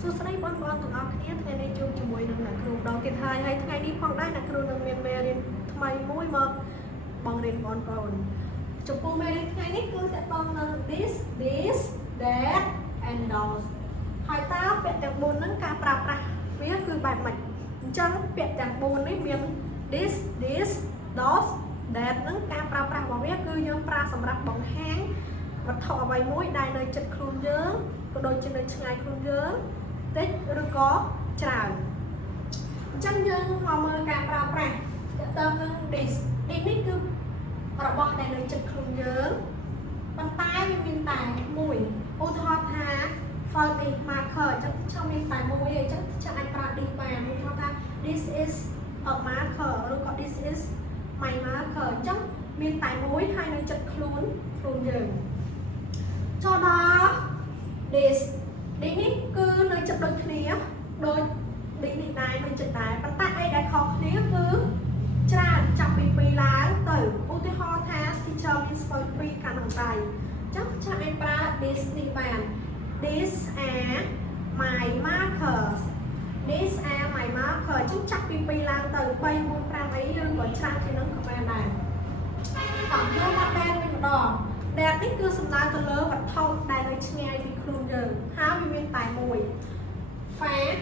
សួស្តីបងប្អូនទាំងអស់គ្នាថ្ងៃនេះជួបជាមួយនឹងអ្នកគ្រូម្ដងទៀតហើយថ្ងៃនេះផងដែរអ្នកគ្រូនឹងមានមេរៀនថ្មីមួយមកបងរៀនបងប្អូនចំពោះមេរៀនថ្ងៃនេះគឺតកតងនឹង this that and those ហើយតើពាក្យទាំង4ហ្នឹងការប្រើប្រាស់វាគឺបែបម៉េចអញ្ចឹងពាក្យទាំង4នេះមាន this those that ហ្នឹងការប្រើប្រាស់របស់វាគឺយើងប្រើសម្រាប់បង្ហាញវត្ថុអ្វីមួយដែលនៅជិតខ្លួនយើងក៏ដូចជានៅឆ្ងាយខ្លួនយើងតិចឬក៏ច្រើនអញ្ចឹងយើងមកមើលការប្រើប្រាស់ទៅនឹង this នេះគឺរបស់ដែលនៅជិតខ្លួនយើងប៉ុន្តែវាមានតែមួយឧទាហរណ៍ថា folding marker អញ្ចឹងខ្ញុំមានតែមួយទេអញ្ចឹងខ្ញុំអាចប្រើ this បានឧទាហរណ៍ថា this is a marker ឬក៏ this is my marker អញ្ចឹងមានតែមួយហើយនៅជិតខ្លួនយើងចូលដល់ this នេះគឺនៅចិត្តដូចគ្នាដូចនេះដែរនៅចិត្តដែរប៉ុន្តែអីដែលខុសគ្នាគឺច្រើនចាប់ពី2ឡើងទៅឧទាហរណ៍ថា teacher មានស្ពើ2កាន់អង្ដៃអញ្ចឹងចាំឲ្យប្រើ this នេះបាន these are my markers these are my marker អញ្ចឹងចាប់ពី2ឡើងទៅ3 4 5អីឬក៏ច្រើនជាងនឹងក៏បានដែរតោះយកមកបែបវិញម្ដងដែលនេះគឺសំដៅទៅលើវត្ថុដែលនៅឆ្ងាយពីខ្លួនយើងហើយវាមានតែមួយ fact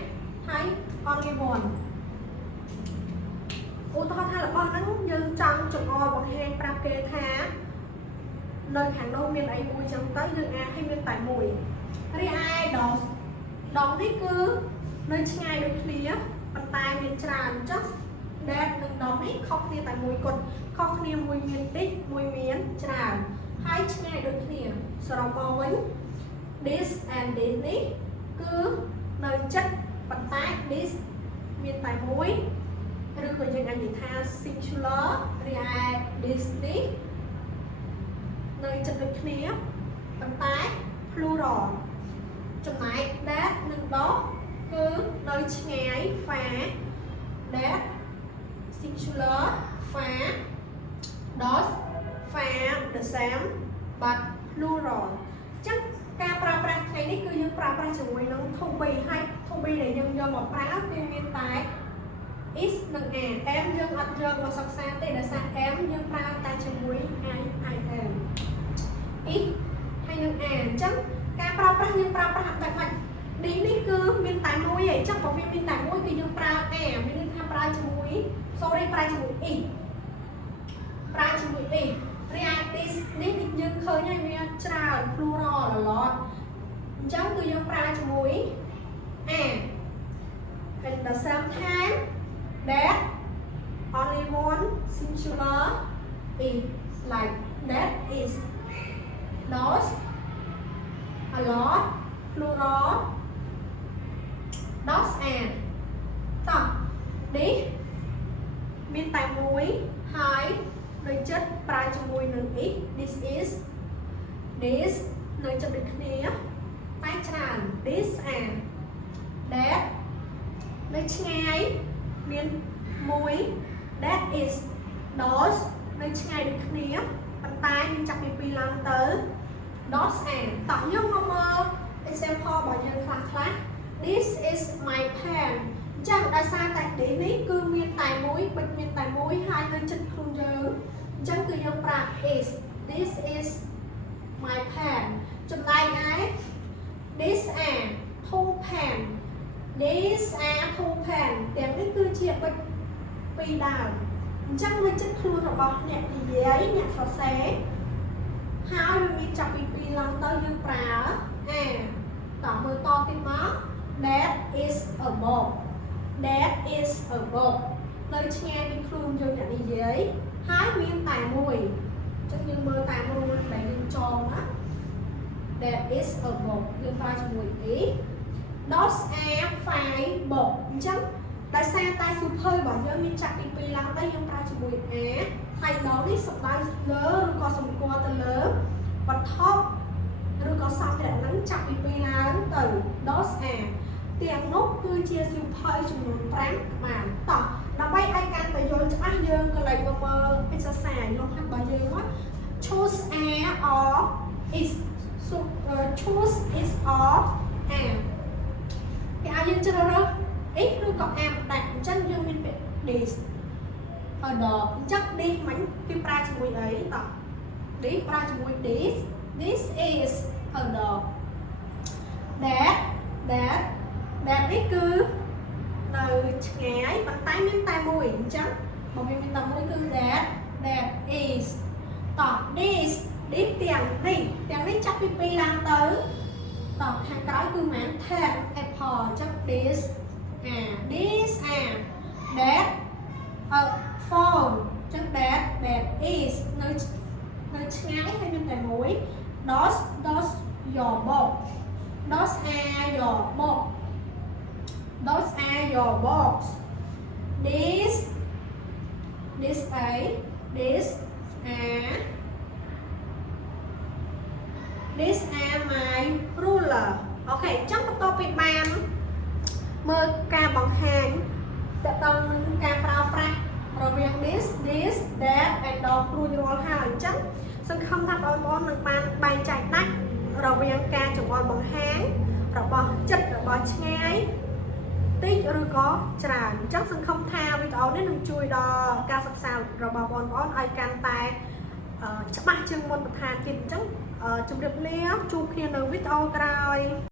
ហើយ only one ឧទាហរណ៍ថារបស់ហ្នឹងយើងចង់ចង្អុលបង្ហាញប្រាប់គេថានៅខាងនោះមានអីមួយចឹងទៅយើងអាចឲ្យមានតែមួយរីឯ dog នេះគឺនៅឆ្ងាយដូចគ្នាប៉ុន្តែមានច្រើន just that និង dog នេះខុសគ្នាតែមួយគត់ខុសគ្នាមួយមានតិចមួយមានច្រើនហើយឆ្ងាយដូចគ្នាសរុបមកវិញ this and this នេះគឺនៅចិត្តប៉ុន្តែ this មានតែមួយឬក៏យើងអាចនិយាយថា singular រីឯ this នេះនៅចិត្តដូចគ្នាប៉ុន្តែ plural ចំណែក that និង dog គឺនៅឆ្ងាយ far that singular far dot far the same but plural អញ្ចឹងការប្រើប្រាស់ថ្ងៃនេះគឺយើងប្រើប្រាស់ជាមួយនឹង to be ហើយ to be ដែលយើងយកមកប្រើគឺមានតែ is និង am យើងអត់យកមកសិក្សាទេដោយសារ am យើងប្រើតែជាមួយ I am is ហើយនឹង am អញ្ចឹងការប្រើប្រាស់យើងប្រើប្រាស់បែបម៉េចនេះគឺមានតែមួយឯងអញ្ចឹងបើវាមានតែមួយគឺយើងប្រើ am មានន័យថាប្រើជាមួយ sorry ប្រើជាមួយ is ប្រើជាមួយ is រីឯ this នេះយើងឃើញហើយវាច្រើន plural a lot អញ្ចឹងគឺយើងប្រើជាមួយ am at the same time that only one singular is like that is those a lot plural those and តោះនេះមានតែមួយហើយនៅចិត្តប្រើជាមួយនឹង is this is this នៅចិត្តដូចគ្នាតែច្រើន this and that នៅឆ្ងាយមានមួយ that is those នៅឆ្ងាយដូចគ្នាប៉ុន្តែមានចាប់ពី2ឡើងទៅ those and តោះយើងមកមើល example របស់យើងខ្លះ this is my pen អញ្ចឹងដោយសារតែ នេះគឺមានតែមួយបិទមានតែមួយហើយនៅចិត្តខ្លួនយើងអញ្ចឹងគឺយើងប្រើ is this is my pen ចំណែកឯ this are two pen these are two pen ទាំងនេះគឺជាបិទពីរដើមអញ្ចឹងនៅចិត្តខ្លួនរបស់អ្នកនិយាយអ្នកសរសេរហើយវាមានចាប់ពី2ឡើងទៅយើងប្រើ តោះមើលតទៀតមក that is a book that is a book នៅឆ្ងាយពីខ្លួនយើងអ្នកនិយាយហើយមានតែមួយអញ្ចឹងយើងមើលតាមរូបដែលយើងចងណា that is a book យើងប្រើជាមួយ e those are 5 book អញ្ចឹងដោយសារតែសៀវភៅរបស់យើងមានចាប់ពី2ឡើងទៅយើងប្រើជាមួយ a ហើយ those នេះសំដៅលើឬក៏សម្គាល់ទៅលើវត្ថុឬក៏សម្ភារៈហ្នឹងចាប់ពី2ឡើងទៅ those are ទាំងនោះគឺជាសៀវភៅចំនួន5ក្បាលតោះដើម្បីឲ្យកាន់តែយល់ច្បាស់យើងក៏លេចមកមើល exercise លំហាត់របស់យើងមក choose a or is so choose is or am យើងជ្រើសរើស x ឬក៏ am តែអញ្ចឹងយើងមានពាក្យ this ហើយដល់អញ្ចឹង this មិញគេប្រើជាមួយអីតោះ this ប្រើជាមួយ this is ហើយដល់ that នេះគឺនៅឆ្ងាយប៉ុន្តែមានតែមួយអញ្ចឹងបើវាមានតែមួយគឺ that is តោះ this ទាំងនេះចាប់ពី2ឡើងទៅតោះខាងក្រោយគឺមិន 10 apple អញ្ចឹង this that phone អញ្ចឹង that is នៅឆ្ងាយហើយមានតែមួយ those your box those are your box this are my ruler អូខេអញ្ចឹងបន្ទាប់ពីបានមើលការបង្ហាញតើតើនឹងការប្រើប្រាស់រវាង this that and ដល់ព្រួយរាល់ហើយអញ្ចឹងសង្ឃឹមថាបងប្អូននឹងបានបែងចែកដាច់រវាងការចង្អុលបង្ហាញរបស់ចិត្តរបស់ឆ្ងាយតិចឬក៏ច្រើនអញ្ចឹងសង្ឃឹមថាវីដេអូនេះនឹងជួយដល់ការសិក្សារបស់បងប្អូនឲ្យកាន់តែច្បាស់ជាងមុនបន្ថែមទៀតអញ្ចឹងជម្រាបលាជួបគ្នានៅវីដេអូក្រោយ